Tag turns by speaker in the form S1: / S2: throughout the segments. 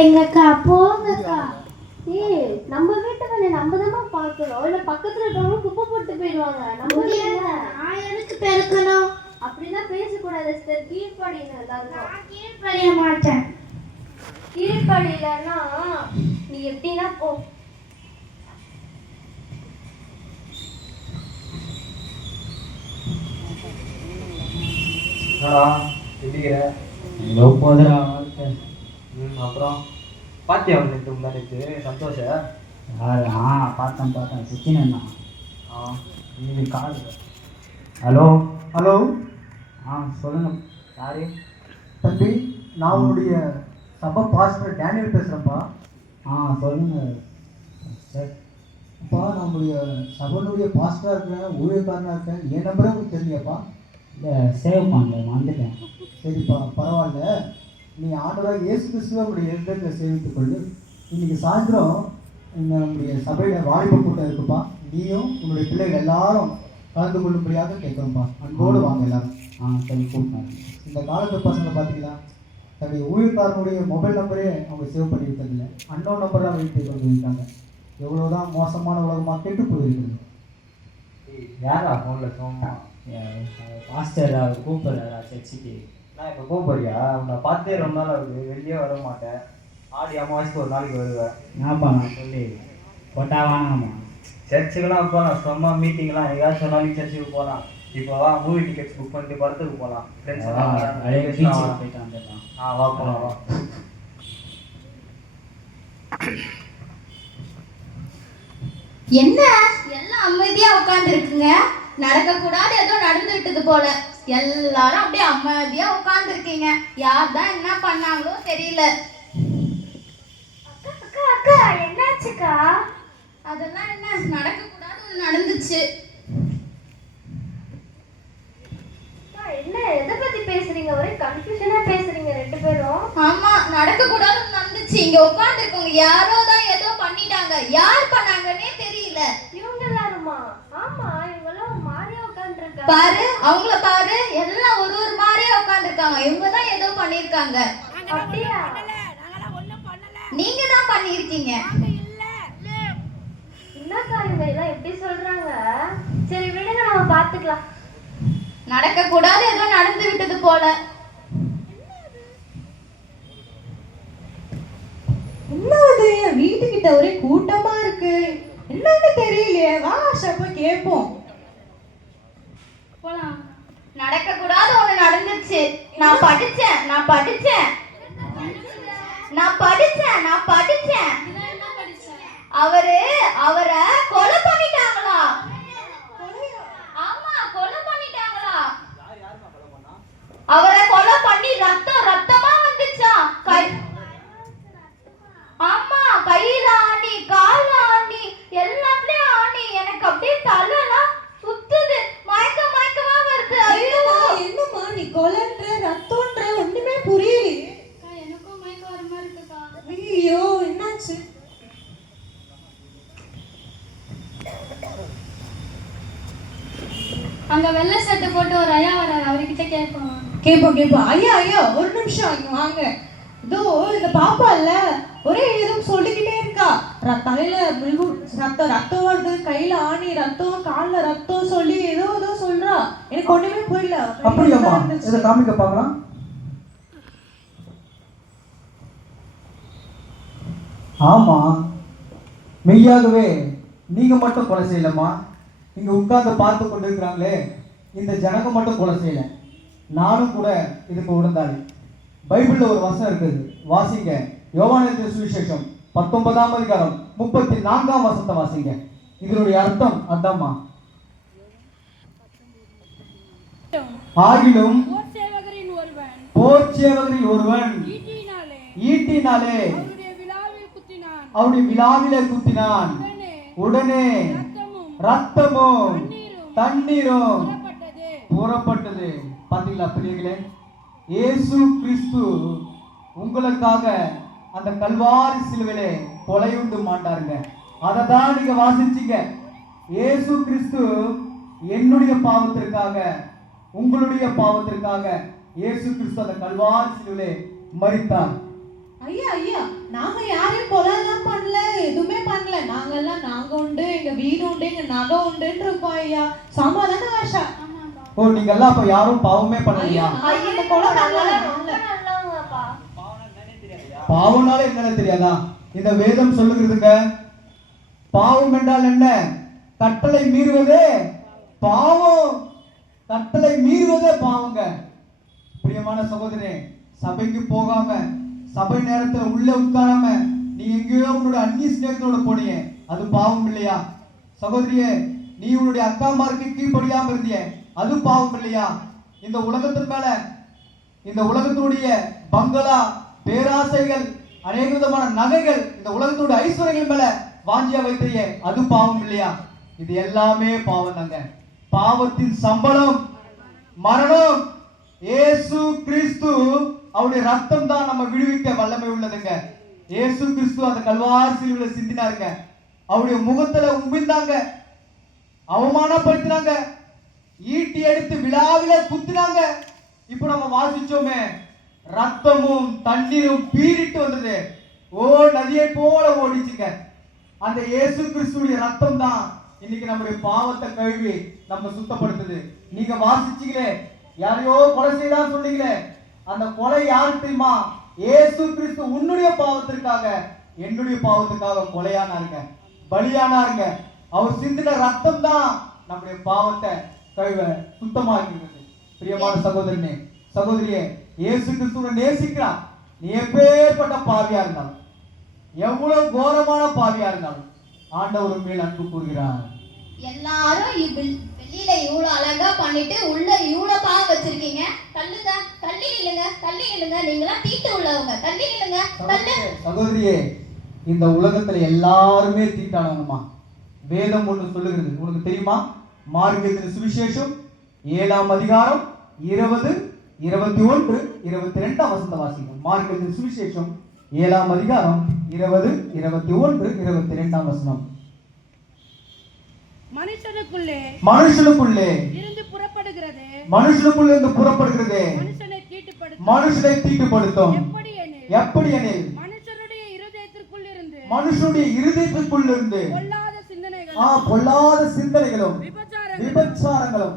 S1: எங்கக்கா? போங்கக்கா. ஏய் நம்ம வீட்டு வேலை நம்ம தான் பார்க்கணும். இல்ல பக்கத்துல இருக்கவங்க குப்பை போட்டு போயிடுவாங்க. நம்ம
S2: நான் எதுக்கு பெருக்கணும்?
S1: அப்படிலாம் பேசக்கூடாது சிஸ்டர் கீழ்ப்படின்னு எல்லாரும்
S2: நான் கீழ்ப்படிய மாட்டேன்.
S1: கீழ்ப்படியிலன்னா நீ எப்படின்னா போ.
S3: என்னடா எப்படி. ம் அப்புறம் பாத்தியா அவனுக்கு முன்னாடி சந்தோஷ?
S4: யாரு? ஆ பார்த்தேன் பார்த்தேன். சுத்தினேண்ணா
S3: ஆ
S4: இது கால். ஹலோ?
S5: ஹலோ?
S4: ஆ சொல்லுங்க. யாரு?
S5: தம்பி நான் உன்னுடைய சபை பாஸ்டர் டேனியல் பேசுகிறேன்ப்பா
S4: ஆ சொல்லுங்க. சரி.
S5: அப்பா நான் உங்களுடைய சபையினுடைய பாஸ்டராக இருக்கிறேன் ஊழியக்காரனாக இருக்கேன். என் நம்பரே உங்களுக்கு தெரியாப்பா
S4: இல்லை சேவ் பண்ணல வந்துட்டேன்
S5: சரிப்பா பரவாயில்ல. நீ ஆண்டவராக இயேசு கிறிஸ்துவ உங்களுடைய எழுதத்தில் சேவித்துக் கொள்ளு. இன்னைக்கு சாயந்தரம் நம்முடைய சபையில் வாலிப கூட்டம் இருக்குப்பா. நீயும் உன்னுடைய பிள்ளைகள் எல்லாரும் கலந்து கொள்ளும்படியாக கேட்குறோம்ப்பா. அன்போடு வாங்க எல்லாரும்.
S4: ஆ சரி கூப்பிட்டேன்
S5: இந்த காலத்து பசங்க பார்த்தீங்களா தன்னுடைய ஊழியக்காரனுடைய மொபைல் நம்பரே அவங்க சேவ் பண்ணி வைக்கிறதில்ல அன்னோன் நம்பர்லாம் வைத்து கொண்டு இருக்காங்க எவ்வளோதான் மோசமான உலகமாக கெட்டு போயிருக்குது
S3: யாரா ஃபோன்ல சும்மா
S4: பாஸ்டர் அவர் கூப்பிட்றாரா சர்ச்சுக்கு?
S3: நான் இப்போ கூப்பிடுறியா? உன்னை பார்த்தே ரொம்ப நாள் ஆகுது. வெளியே வர மாட்டேன். ஆடி அமாவாசைக்கு ஒரு நாளைக்கு வருவேன்.
S4: என்னப்பா நான் சொல்லி. போட்டா வாங்கம்மா.
S3: சர்ச்சுக்கெல்லாம் போகலாம் சும்மா மீட்டிங்லாம் ஒரு நாளைக்கு சர்ச்சுக்கு போகலாம் இப்போ வா மூவி டிக்கெட்ஸ் புக் பண்ணிட்டு படத்துக்கு போகலாம் ஃப்ரெண்ட்ஸ்
S4: போயிட்டு வந்துடலாம்.
S3: ஆ வா போகலாம் வா.
S2: என்ன? எல்லாம் அமைதியா உட்காந்துருக்குங்க நடக்க கூடாது ஏதோ நடந்து விட்டது போல. எல்லாரும் அப்படியே அமைதியா உட்காந்துருக்கீங்க யார் தான் என்ன பண்ணாங்களோ தெரியல.
S1: அக்கா அக்கா என்னாச்சுக்கா?
S2: அதெல்லாம் என்ன நடக்க கூடாது நடந்துச்சு.
S1: என்ன எதை பத்தி பேசுறீங்க? ஒரே கன்ஃபியூஷனா பேசுறீங்க ரெண்டு பேரும்.
S2: ஆமா நடக்க கூடாது நடந்துச்சு. இங்க உட்காந்துருக்கவங்க யாரோ தான் ஏதோ பண்ணிட்டாங்க. யார் பண்ணாங்கன்னே தெரியல
S1: இவங்க எல்லாருமா ஆமா இவங்க எல்லாம் ஒரு மாதிரியா உட்காந்துருக்காங்க
S2: பாரு அவங்கள பாரு எல்லாம் ஒரு ஒரு மாதிரியா உட்காந்துருக்காங்க இவங்க தான் ஏதோ பண்ணிருக்காங்க
S1: அப்படியா?
S2: நீங்க தான் பண்ணிருக்கீங்க
S1: என்னக்கா இவங்க எல்லாம் எப்படி சொல்றாங்க? சரி விடுங்க நம்ம பாத்துக்கலாம்
S2: நடக்க கூடாது ஏதோ நடந்து விட்டது போல.
S6: என்னது வீட்டுக்கிட்ட ஒரே கூட்டமா இருக்கு. என்னன்னு தெரியலையே. வா ஆஷா போய் கேட்போம்.
S2: போலாம். நடக்க கூடாது ஒண்ணு நடந்துச்சு. நான் படிச்சேன். நான் படிச்சேன் நான் படிச்சேன் நான் படிச்சேன் அவரு அவரை கொலை பண்ணிட்டாங்களா ஆமா கொலை பண்ணிட்டாங்களா அவரை கொலை பண்ணி ரத்தம் ரத்தமா வந்துச்சா கை ஆமா கையில ஆணி கால ஆணி எல்லாத்துலயும் ஆணி எனக்கு அப்படியே தலைலாம் சுத்துது மயக்க மயக்கமா வருது ஐயோ
S6: என்னம்மா நீ கொலைன்ற ரத்தம்ன்ற ஒண்ணுமே புரியலையே
S2: எனக்கும் மயக்கம் வர மாதிரி இருக்குக்கா
S6: ஐயோ என்னாச்சு
S2: அங்க வெள்ளை சட்டை போட்டு ஒரு ஐயா வராரு அவர்கிட்ட கேட்போம்.
S6: கேட்போம் கேட்போம். ஐயா ஐயா ஒரு நிமிஷம் இங்க வாங்க. இதோ இந்த பாப்பா இல்ல ஒரே ஏதோ சொல்லிக்கிட்டே இருக்கா. தலையில முழுகு ரத்தம் ரத்தம் வருது கையில ஆணி ரத்தம் கால்ல ரத்தம் சொல்லி ஏதோ ஏதோ சொல்றா. எனக்கு ஒண்ணுமே புரியல.
S5: இதை காமிக்க பார்க்கலாம். ஆமா. மெய்யாகவே நீங்க மட்டும் கொலை செய்யலம்மா. இங்க உட்கார்ந்து பார்த்து கொண்டிருக்கிறாங்களே இந்த ஜனங்க மட்டும் கொலை செய்யல. நானும் கூட இதுக்கு உடந்தாளி பைபிள்ல ஒரு வசனம் இருக்குது. வாசிங்க. யோவானத்திய சுவிசேஷம் பத்தொன்பதாம் அதிகாரம் முப்பத்தி நான்காம் வசனத்தை வாசிங்க. இதனுடைய அர்த்தம் அதாம்மா. ஆகிலும் போர் சேவகரில் ஒருவன்
S7: ஈட்டினாலே
S5: ஈட்டினாலே
S7: அவருடைய விழாவில் குத்தினான்
S5: அவருடைய விழாவிலே குத்தினான்.
S7: உடனே ரத்தமும் தண்ணீரும் புறப்பட்டது.
S5: பாத்தீங்களா பிள்ளைகளே? இயேசு கிறிஸ்து உங்களுக்காக அந்த கல்வாரி சிலுவிலே கொலையுண்டு மாட்டாருங்க. அதை தான் நீங்க வாசிச்சீங்க. இயேசு கிறிஸ்து என்னுடைய பாவத்திற்காக உங்களுடைய பாவத்திற்காக இயேசு கிறிஸ்து அந்த கல்வாரி சிலுவிலே மரித்தார்.
S6: ஐயா ஐயா. நாங்க யாரையும் கொலைலாம் பண்ணல எதுவுமே பண்ணல. நாங்கெல்லாம் நாங்க உண்டு எங்க வீடு உண்டு எங்க நகை உண்டுன்னு இருக்கோம் ஐயா. சமாதான ஆஷா?
S5: ஓ நீங்க எல்லாம் அப்ப யாரும் பாவமே
S6: ஐயா
S5: பண்ணலையா
S6: இந்த கொலை பண்ணல
S5: பாவம்னால என்னன்னு தெரியாதா? இந்த வேதம் சொல்லுகிறதுங்க பாவம் என்றால் என்ன? கட்டளை மீறுவதே பாவம். கட்டளை மீறுவதே பாவங்க. பிரியமான சகோதரனே சபைக்கு போகாம சபை நேரத்துல உள்ள உட்காராம நீ எங்கேயோ உன்னோட அந்நிய சிநேகத்தோட போனிய. அது பாவம் இல்லையா? சகோதரியே நீ உன்னுடைய அக்காமாருக்கு கீழ்படியாம இருந்திய. அது பாவம் இல்லையா? இந்த உலகத்தின் மேல இந்த உலகத்தினுடைய பங்களா பேராசைகள் அநேக விதமான நகைகள் இந்த உலகத்தோட ஐஸ்வர்யங்கள் மேல வாஞ்சியா வைத்திய அது பாவம் இல்லையா? இது எல்லாமே பாவம் தாங்க. பாவத்தின் சம்பளம் மரணம். ஏசு கிறிஸ்து அவருடைய ரத்தம் தான் நம்ம விடுவிக்க வல்லமை உள்ளதுங்க. இயேசு கிறிஸ்து அந்த கல்வார் சிலுவையில சிந்தினாருங்க. அவருடைய முகத்துல உமிழ்ந்தாங்க. அவமானப்படுத்தினாங்க. ஈட்டி எடுத்து விழாவில குத்தினாங்க. இப்போ நம்ம வாசிச்சோமே. ரத்தமும் தண்ணீரும் பீறிட்டு வந்தது. ஓ நதியை போல ஓடிச்சுங்க. அந்த இயேசு கிறிஸ்துடைய ரத்தம் தான் இன்னைக்கு நம்முடைய பாவத்தை கழுவி நம்ம சுத்தப்படுத்துது. நீங்க வாசிச்சீங்களே யாரையோ கொலை செய்யலாம் சொன்னீங்களே. அந்த கொலை யாரு தெரியுமா? ஏசு கிறிஸ்து உன்னுடைய பாவத்திற்காக என்னுடைய பாவத்துக்காக கொலையானாருங்க. பலியானாருங்க. அவர் சிந்தின ரத்தம் தான் நம்முடைய பாவத்தை கழுவ சுத்தமாக்கிறது பிரியமான சகோதரனே சகோதரியே இயேசு கிறிஸ்துவை நேசிக்கிறான் நீ எப்பேற்பட்ட பாவியா இருந்தாலும் எவ்வளவு கோரமான பாவியா இருந்தாலும் ஆண்டவர் மேல் அன்பு கூறுகிறார்.
S2: எல்லாரும் கீழே இவ்வளோ அழகா பண்ணிட்டு உள்ள இவ்வளோ பாவம் வச்சிருக்கீங்க. தள்ளுங்க. தள்ளி நில்லுங்க. தள்ளி நில்லுங்க. நீங்களாம் தீட்டு உள்ளவங்க. தள்ளி நில்லுங்க. தள்ளு.
S5: சகோதரியே, இந்த உலகத்துல எல்லாருமே தீட்டானவங்கம்மா. வேதம் ஒன்று சொல்லுகிறது. உனக்கு தெரியுமா? மார்க்கத்தின் சுவிசேஷம் ஏழாம் அதிகாரம் இருபது இருபத்தி ஒன்று இருபத்தி ரெண்டாம் வசந்த வாசிக்கும் மார்க்கத்தின் சுவிசேஷம் ஏழாம் அதிகாரம் இருபது இருபத்தி ஒன்று இருபத்தி ரெண்டாம் வசனம்.
S7: மனுஷனுக்குள்ளே
S5: மனுஷனுக்குள்ளே
S7: இருந்து புறப்படுகிறது.
S5: மனுஷனுக்குள்ளே இருந்து புறப்படுகிறது.
S7: மனுஷனை தீட்டுப்படுத்தும்.
S5: மனுஷனை தீட்டுப்படுத்தும்.
S7: எப்படி எனில்?
S5: எப்படி எனில்?
S7: மனுஷனுடைய இருதயத்திற்குள் இருந்து
S5: மனுஷனுடைய இருதயத்திற்குள் இருந்து
S7: பொல்லாத சிந்தனைகள்
S5: ஆ பொல்லாத சிந்தனைகளும்
S7: விபச்சாரங்கள்
S5: விபச்சாரங்களும்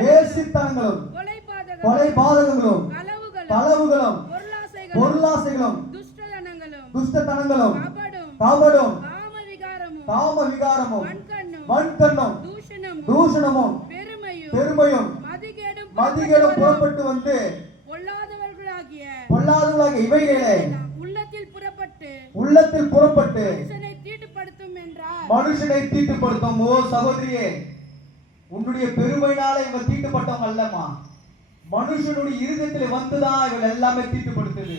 S5: வேசித்தனங்களும் கொலை பாதகங்களும்
S7: களவுகளும் பொருளாசைகளும்
S5: துஷ்டத்தனங்களும்
S7: கபடும் காம விகாரமும் வன்கண்ணும் தூஷணமும் பெருமையும்
S5: பெருமையும்
S7: மதிகேடும் புறப்பட்டு
S5: வந்து
S7: பொல்லாதவர்களாகிய
S5: பொல்லாதவர்களாக இவைகளே
S7: உள்ளத்தில் புறப்பட்டு
S5: உள்ளத்தில் புறப்பட்டு
S7: மனுஷனை தீட்டுப்படுத்தும் என்றார்.
S5: மனுஷனை தீட்டுப்படுத்தும். ஓ சகோதரியே உன்னுடைய பெருமைனால இவங்க தீட்டுப்பட்டவங்க அல்லம்மா. மனுஷனுடைய இருதயத்துல வந்துதான் இவங்க எல்லாமே தீட்டுப்படுத்துது.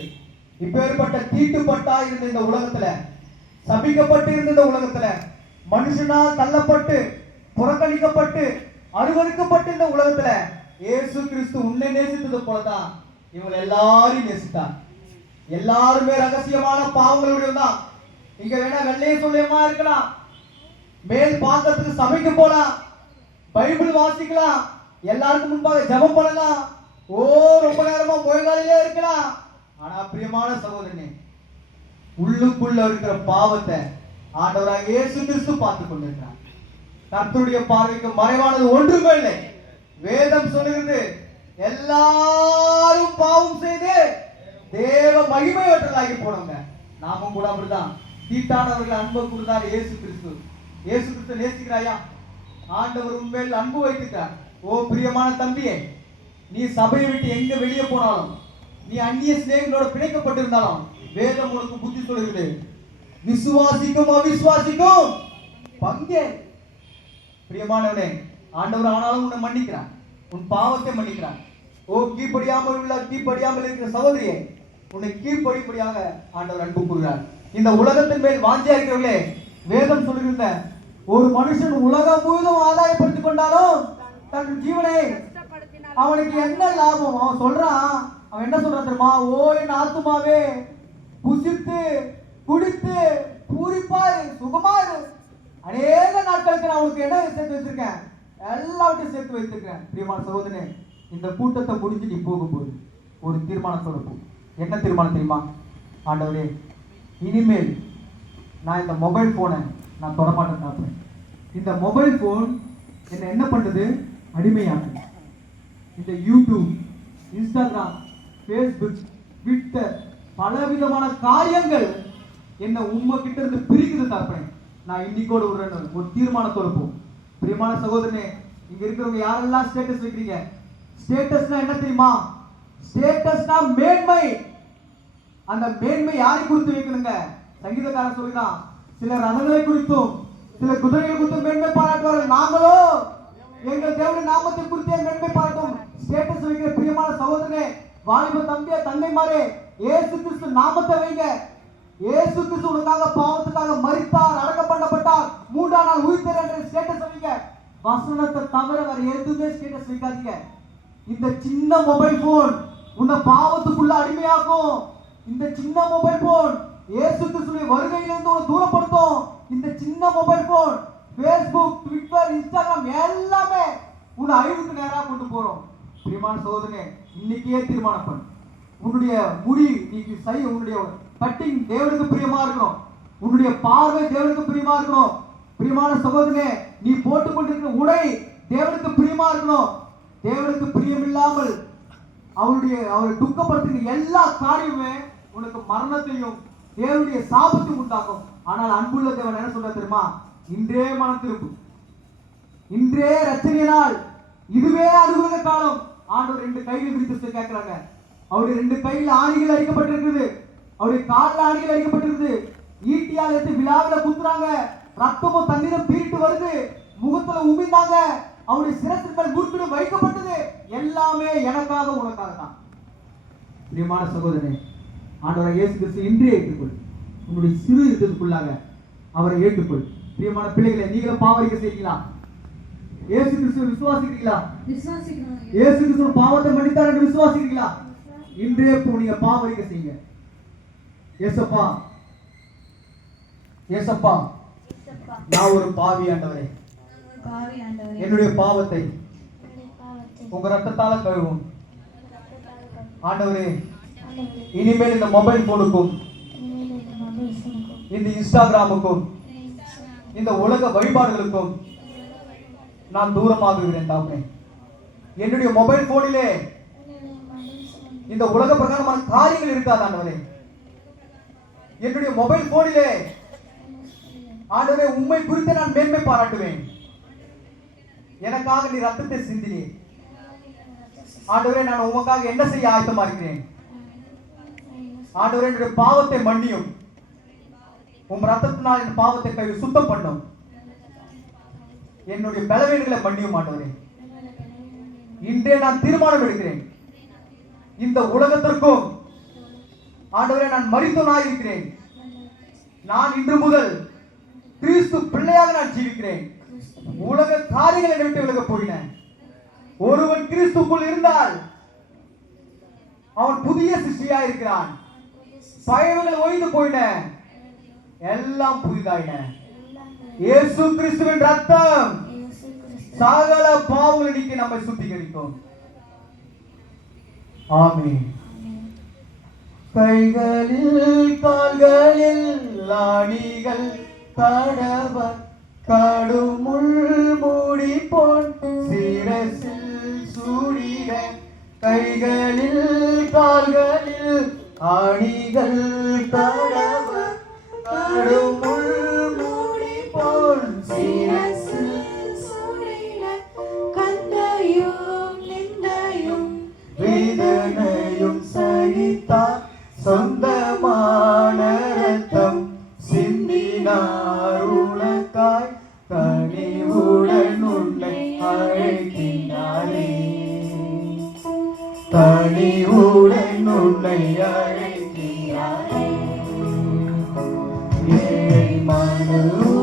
S5: இப்பேற்பட்ட தீட்டுப்பட்டா இருந்த இந்த உலகத்துல சபிக்கப்பட்டு இருந்த இந்த உலகத்துல மனுஷனால் தள்ளப்பட்டு புறக்கணிக்கப்பட்டு அருவறுக்கப்பட்டு இந்த உலகத்துல இயேசு கிறிஸ்து உன்னை நேசித்தது போலதான் இவங்க எல்லாரையும் நேசித்தார். எல்லாருமே ரகசியமான பாவங்களுடைய தான் இங்க வேணா வெள்ளைய சொல்லியமா இருக்கலாம். மேல் பாக்கத்துக்கு சபைக்கு போலாம். பைபிள் வாசிக்கலாம். எல்லாருக்கும் முன்பாக ஜெபம் பண்ணலாம். ஓ ரொம்ப நேரமா முழங்காலிலே இருக்கலாம். ஆனா பிரியமான சகோதரனே உள்ளுக்குள்ள இருக்கிற பாவத்தை ஆண்டவராக இயேசு கிறிஸ்து பார்த்து கொண்டிருக்கிறார். கர்த்தருடைய பார்வைக்கு மறைவானது ஒன்றுமே இல்லை. வேதம் சொல்லுகிறது எல்லாரும் பாவம் செய்து தேவ மகிமையற்றலாகி போனவங்க. நாமும் கூட அப்படிதான் தீட்டானவர்கள் அன்பு கொடுத்தார் இயேசு கிறிஸ்து. இயேசு கிறிஸ்து நேசிக்கிறாயா? ஆண்டவர் உண்மையில் அன்பு வைத்துக்கிறார் ஓ பிரியமான தம்பியே நீ சபையை விட்டு எங்க வெளியே போனாலும் நீ அந்நிய சிநேகங்களோட பிணைக்கப்பட்டிருந்தாலும் வேதம் உனக்கு புத்தி சொல்கிறது விசுவாசிக்கும் அவிசுவாசிக்கும். பங்கே. பிரியமானவனே ஆண்டவர் ஆனாலும் உன்னை மன்னிக்கிறான் உன் பாவத்தை மன்னிக்கிறான் ஓ கீழ்ப்படியாமல் உள்ள கீழ்ப்படியாமல் இருக்கிற சகோதரியே உன்னை கீழ்ப்படிப்படியாக ஆண்டவர் அன்பு கூறுகிறார். இந்த உலகத்தின் மேல் வாஞ்சியா இருக்கிறவர்களே வேதம் சொல்லுகின்ற ஒரு மனுஷன் உலகம் முழுதும் ஆதாயப்படுத்திக் கொண்டாலும் தன் ஜீவனை அவனுக்கு என்ன லாபம்? அவன் சொல்றான் அவன் என்ன சொல்றான் தெரியுமா? ஓ என் ஆத்துமாவே புசித்து குடித்து பூரிப்பாய் சுகமாரு அநேக நாட்களுக்கு நான் உனக்கு என்ன சேர்த்து வச்சிருக்கேன்? எல்லாவற்றையும் சேர்த்து வைத்திருக்கேன் பிரியமான சகோதரனே இந்த கூட்டத்தை முடிஞ்சு நீ போகும்போது ஒரு தீர்மானத்தோட போ. என்ன தீர்மானம் தெரியுமா? ஆண்டவரே இனிமேல் நான் இந்த மொபைல் ஃபோனை நான் தொடமாட்டேன் தாப்பேன் இந்த மொபைல் ஃபோன் என்னை என்ன பண்ணுது? அடிமையாக்குது. இந்த யூடியூப் இன்ஸ்டாகிராம் ஃபேஸ்புக் ட்விட்டர் பலவிதமான காரியங்கள் என்னை உண்மை கிட்ட இருந்து பிரிக்குது தப்பேன் நான் இன்னைக்கோட ஒரு ஒரு தீர்மானத்தோட போ. பிரியமான சகோதரனே இங்க இருக்கிறவங்க யாரெல்லாம் ஸ்டேட்டஸ் வைக்கிறீங்க? ஸ்டேட்டஸ்னா என்ன தெரியுமா? ஸ்டேட்டஸ்னா மேன்மை. அந்த மேன்மை யாரை குறித்து வைக்கணுங்க? சங்கீதக்காரன் சொல்லுதான் சில ரதங்களை குறித்தும் சில குதிரைகள் குறித்தும் மேன்மை பாராட்டுவார்கள் நாங்களோ? எங்கள் தேவனின் நாமத்தை குறித்தே மேன்மை பாராட்டும். ஸ்டேட்டஸ் வைக்கிற பிரியமான சகோதரனே வாலிப தம்பியா தங்கைமாரே ஏசு கிறிஸ்து நாமத்தை வைங்க. இயேசு கிறிஸ்து உனக்காக பாவத்துக்காக மறித்தார் அடக்கம் பண்ணப்பட்டார் மூன்றாம் நாள் உயிர் என்ற ஸ்டேட்டஸ் வைங்க வசனத்தை தவிர வேற எதுவுமே ஸ்டேட்டஸ் வைக்காதீங்க. இந்த சின்ன மொபைல் போன் உன்னை பாவத்துக்குள்ள அடிமையாக்கும். இந்த சின்ன மொபைல் போன் இயேசு கிறிஸ்துவின் வருகையிலிருந்து உன்னை தூரப்படுத்தும். இந்த சின்ன mobile phone Facebook Twitter Instagram எல்லாமே உன்னை அழிவுக்கு நேராக கொண்டு போறோம் பிரிமான சோதனை இன்னைக்கே தீர்மானம் பண்ணு. உன்னுடைய முடி நீ செய் உன்னுடைய கட்டிங் தேவனுக்கு பிரியமா இருக்கணும். உன்னுடைய பார்வை தேவனுக்கு பிரியமா இருக்கணும். பிரியமான சகோதரனே நீ போட்டுக் கொண்டிருக்கிற உடை தேவனுக்கு பிரியமா இருக்கணும். தேவனுக்கு பிரியமில்லாமல் அவருடைய அவரை துக்கப்படுத்துகிற எல்லா காரியமுமே உனக்கு மரணத்தையும் தேவனுடைய சாபத்தையும் உண்டாக்கும். ஆனால் அன்புள்ள தேவன் என்ன சொல்ற தெரியுமா? இன்றே மன திருப்பு இன்றே ரச்சனை நாள் இதுவே அறுபது காலம். ஆண்டவர் ரெண்டு கைகள் விரித்து கேட்கிறாங்க. அவருடைய ரெண்டு கையில் ஆணிகள் அடிக்கப்பட்டிருக்குது அவருடைய காலில் ஆணிகள் அடிக்கப்பட்டிருக்குது. ஈட்டியால் எடுத்து விழாவில் குத்துறாங்க. ரத்தமும் தண்ணீரும் பீரிட்டு வருது. முகத்துல உமிழ்ந்தாங்க. அவருடைய சிரத்தின் முற்கிடும் வைக்கப்பட்டது. எல்லாமே எனக்காக உனக்காக தான் பிரியமான சகோதரனே ஆண்டவரை இயேசு கிறிஸ்து இன்றே ஏற்றுக்கொள். உன்னுடைய சிறு இருக்கிறதுக்குள்ளாக அவரை ஏற்றுக்கொள். பிரியமான பிள்ளைகளை நீங்களும் பாவரிக்க செய்யலாம் இயேசு கிறிஸ்துவை விசுவாசிக்கிறீங்களா இயேசு கிறிஸ்துவ பாவத்தை மன்னித்தார் என்று விசுவாசிக்கிறீங்களா இன்றே நீங்க பாவரிக்க செய்யுங்க. ஏசப்பா. ஏசப்பா. நான் ஒரு பாவி ஆண்டவரே. என்னுடைய பாவத்தை உங்க ரத்தத்தால கழுவும். ஆண்டவரே இனிமேல் இந்த மொபைல் போனுக்கும்
S1: இந்த
S5: இன்ஸ்டாகிராமுக்கும் இந்த உலக வழிபாடுகளுக்கும் நான் தூரமாகுகிறேன் தாமே. என்னுடைய மொபைல் போனிலே இந்த உலக பிரகாரமான காரியங்கள் இருக்காது ஆண்டவரே. என்னுடைய மொபைல் போனிலே. ஆண்டவரே உண்மை குறித்து நான் மேன்மை பாராட்டுவேன். எனக்காக நீ ரத்தத்தை சிந்தினே. ஆண்டவரே நான் உமக்காக என்ன செய்ய ஆயத்தமா இருக்கிறேன்? ஆண்டவரே என்னுடைய பாவத்தை மன்னியும். உன் ரத்தத்தினால் என் பாவத்தை கை சுத்தம் பண்ணும். என்னுடைய பலவீனங்களை மன்னியும் ஆண்டவரே. இன்றே நான் தீர்மானம் எடுக்கிறேன். இந்த உலகத்திற்கும் ஆண்டவரே நான் மறித்தவனாக இருக்கிறேன். நான் இன்று முதல் கிறிஸ்து பிள்ளையாக நான் ஜீவிக்கிறேன். உலக காரியங்களை விட்டு விலக போயின. ஒருவன் கிறிஸ்துக்குள் இருந்தால் அவன் புதிய சிருஷ்டியா இருக்கிறான். பழையவைகள் ஓய்ந்து போயின. எல்லாம் புதிதாயின. இயேசு கிறிஸ்துவின் ரத்தம் சகல பாவங்களை நீக்கி நம்மை சுத்திகரிக்கும் ஆமீன். கைகளில் கால்களில் ஆணிகள் தடவ கடுமுள் மூடி போன் சிரசில் சூடிட கைகளில் கால்களில் ஆணிகள் தடவ கடுமுள் சொந்தமான ரத்தம் சிந்தினார் உனக்காய் கனிவுடன் உன்னை அழைக்கின்றாரே. கனிவுடன் உன்னை அழைக்கின்றாரே. என் மன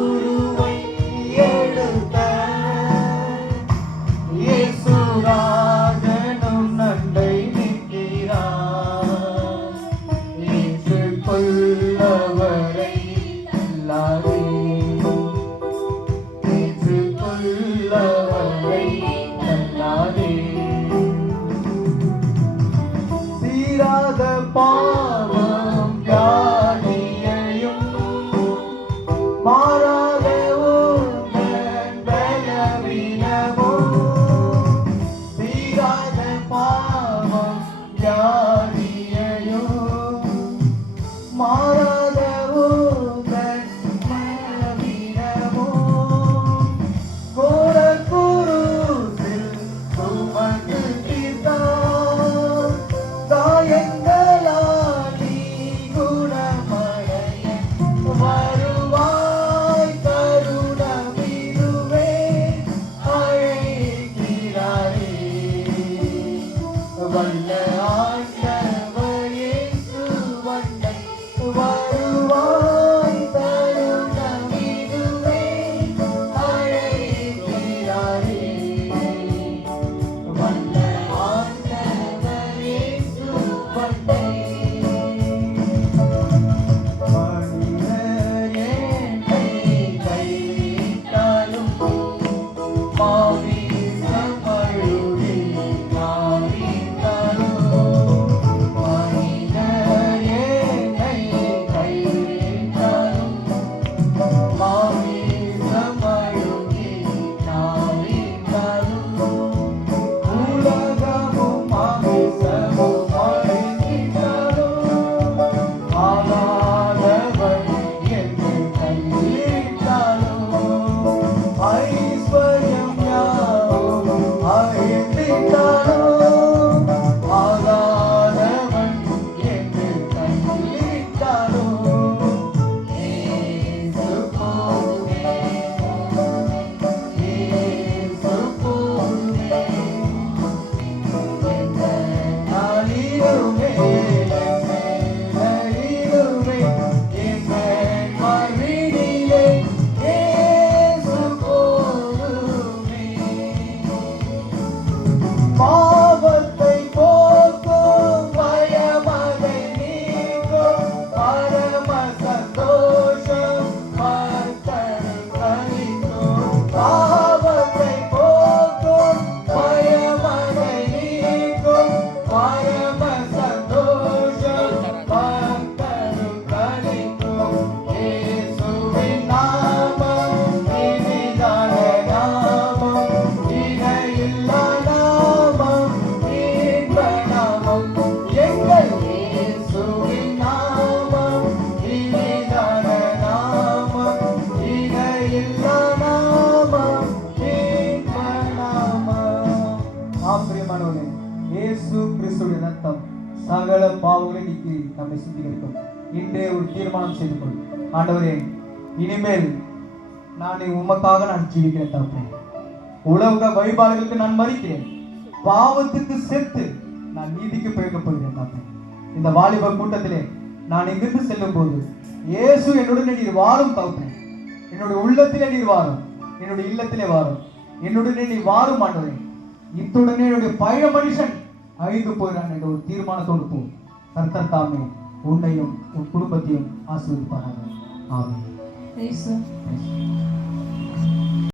S5: ஆண்டவரே இனிமேல் நான் உமக்காக நான் ஜீவிக்கிறேன் தப்பு உலக வழிபாடுகளுக்கு நான் மறிக்கிறேன். பாவத்துக்கு செத்து நான் நீதிக்கு பிழைக்கப் போகிறேன் தப்பேன் இந்த வாலிப கூட்டத்திலே நான் இங்கிருந்து செல்லும் போது இயேசு என்னுடன் நீர் வாரும் தவிர்ப்பேன் என்னுடைய உள்ளத்திலே நீர் வாரும். என்னுடைய இல்லத்திலே வாரும். என்னுடனே நீ வாரும் ஆண்டவரே. இத்துடனே என்னுடைய பழைய மனுஷன் அழிந்து போகிறான் என்ற ஒரு தீர்மானத்தோடு போ. கர்த்தர் தாமே உன்னையும் உன் குடும்பத்தையும் ஆசீர்வதிப்பாராக ஆமென்
S6: இயேசு
S5: Yes.